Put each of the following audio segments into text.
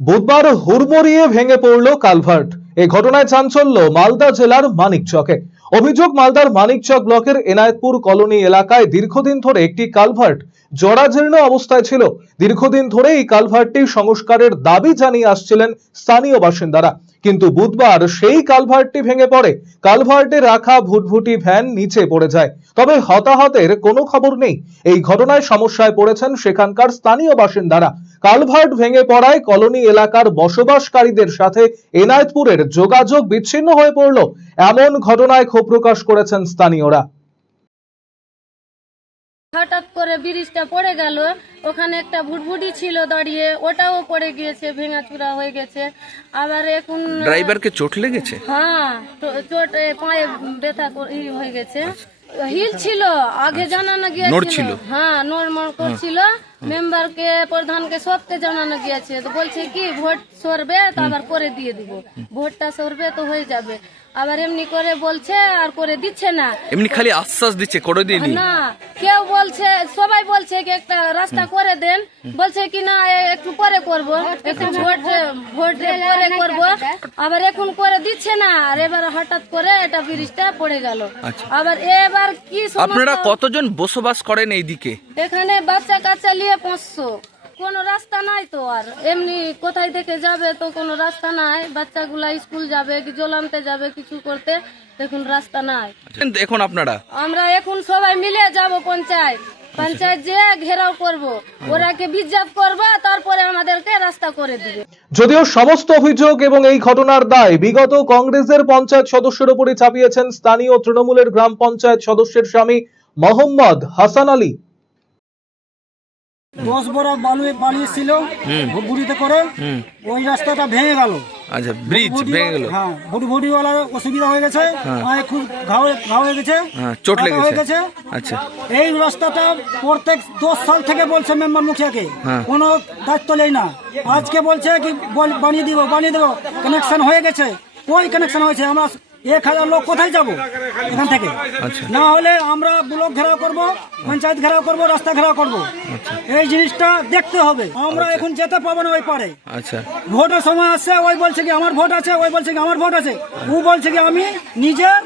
বুধবার হুড়মুড়িয়ে ভেঙে পড়ল কালভার্ট। এই ঘটনায় চাঞ্চল্য মালদা জেলার মানিকচকে। অভিযোগ, মালদার মানিকচক ব্লকের এনায়েতপুর কলোনি এলাকায় দীর্ঘদিন ধরে একটি কালভার্ট জরাজীর্ণ অবস্থায় ছিল। দীর্ঘদিন ধরে এই কালভার্টটি সংস্কারের দাবি জানিয়ে আসছিলেন স্থানীয় বাসিন্দারা। কিন্তু বুধবার সেই কালভার্টটি ভেঙে পড়ে। কালভার্টে রাখা ভুটভুটি ভ্যান নিচে পড়ে যায়। তবে হতাহতের কোনো খবর নেই। এই ঘটনায় সমস্যায় পড়েছেন সেখানকার স্থানীয় বাসিন্দারা। কালভার্ট ভেঙে পড়ায় কলোনি এলাকার বসবাসকারীদের সাথে এনায়েতপুরের যোগাযোগ বিচ্ছিন্ন হয়ে পড়ল। এমন ঘটনায় ক্ষোভ প্রকাশ করেছেন স্থানীয়রা। হঠাৎ করে ব্রিজটা পড়ে গেল ওখানে একটা ভুটভুটি ছিল দাঁড়িয়ে ওটাও পড়ে গিয়েছে ভেঙাচুরা হয়ে গেছে। আবার এখন ড্রাইভারকে চোট লেগেছে? হ্যাঁ চোট পায়ে ব্যথা হয়ে গেছে। হিল ছিল আগে জানানো গিয়েছিল। হ্যাঁ নড়মড় করছিল। মেম্বারকে প্রধানকে সবকে জানানো গিয়েছে। তো বলছে কি ভোট সরবে তো আবার করে দিয়ে দিব। ভোটটা সরবে তো হয়ে যাবে। আবার এমনি করে বলছে আর করে দিচ্ছে না। এমনি খালি আশ্বাস দিচ্ছে করে দিইনি না কেউ বলছে সবাই বলছে কি একটা রাস্তা করে দেন। বলছে কি না একটু পরে করব। একটু ভোট ভোট পরে করব। আবার এখন করে দিচ্ছে না। আর এবার হঠাৎ করে এটা ব্রিজটা পড়ে গেল। আচ্ছা। আবার এবার কি আপনারা কতজন বসবাস করেন এইদিকে? এখানে বাচ্চা কাচ্চা নিয়ে পাঁচশো কোনো রাস্তা নাই তো আর। এমনি কোথায় থেকে যাবে তো কোনো রাস্তা নাই। বাচ্চাগুলা স্কুল যাবে কি জল যাবে কিছু করতে এখন রাস্তা নাই। এখন আপনারা। আমরা এখন সবাই মিলে যাব পঞ্চায়েত। পঞ্চায়েত যে ঘেরাও করব ওরাকে বিজ্ঞাপ করব তারপরে আমাদেরকে রাস্তা করে দিবে। যদিও সমস্ত অভিযোগ এবং এই ঘটনার দায় বিগত কংগ্রেসের পঞ্চায়েত সদস্যের উপরে চাপিয়েছেন স্থানীয় তৃণমূলের গ্রাম পঞ্চায়েত সদস্যের স্বামী মোহাম্মদ হাসান আলী। দশ বড় বালু বালি ছিল বুড়িতে করে ওই রাস্তাটা ভেঙে গেল। আচ্ছা ব্রিজ ভেঙে গেল। হ্যাঁ ভুটভুটিওয়ালার অসুবিধা হয়ে গেছে পায়ে খুব ঘাও ঘাও হয়ে গেছে হ্যাঁ চোট হয়ে গেছে। আচ্ছা। এই রাস্তাটা প্রত্যেক দশ সাল থেকে বলছে মেম্বার মুখিয়াকে। হ্যাঁ। কোনো দায়িত্ব নেই না। আজকে বলছে কি বানিয়ে দিব বানিয়ে দেবো। কানেকশন হয়ে গেছে। ওই কানেকশন হয়েছে? আমরা এক হাজার লোক কোথায় যাব? এখান থেকে। আচ্ছা। না হলে আমরা ব্লক ঘেরাও করব পঞ্চায়েত ঘেরাও করব রাস্তা ঘেরাও করব। এই জিনিসটা দেখতে হবে। আমরা এখন যেতে পাবো না ওই পারে। আচ্ছা। ভোটের সময় আসছে ওই বলছে কি আমার ভোট আছে ওই বলছে কি আমার ভোট আছে। ও বলছে কি আমি নিজের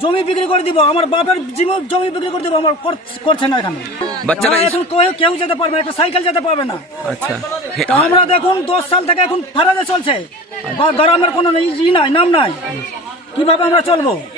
জমি বিক্রি করে দিব আমার বাপের জমি বিক্রি করে দিব আমার কর- করছে না এখানে। বাচ্চারা এখন কেউ- কেউ যেতে পারবে না একটা সাইকেল যেতে পারবে না। আচ্ছা। আমরা দেখুন দশ সাল থেকে এখন ফারাজে চলছে। বা গ্রামের কোনো নেই ই নাই নাম নাই। কীভাবে আমরা চলবো?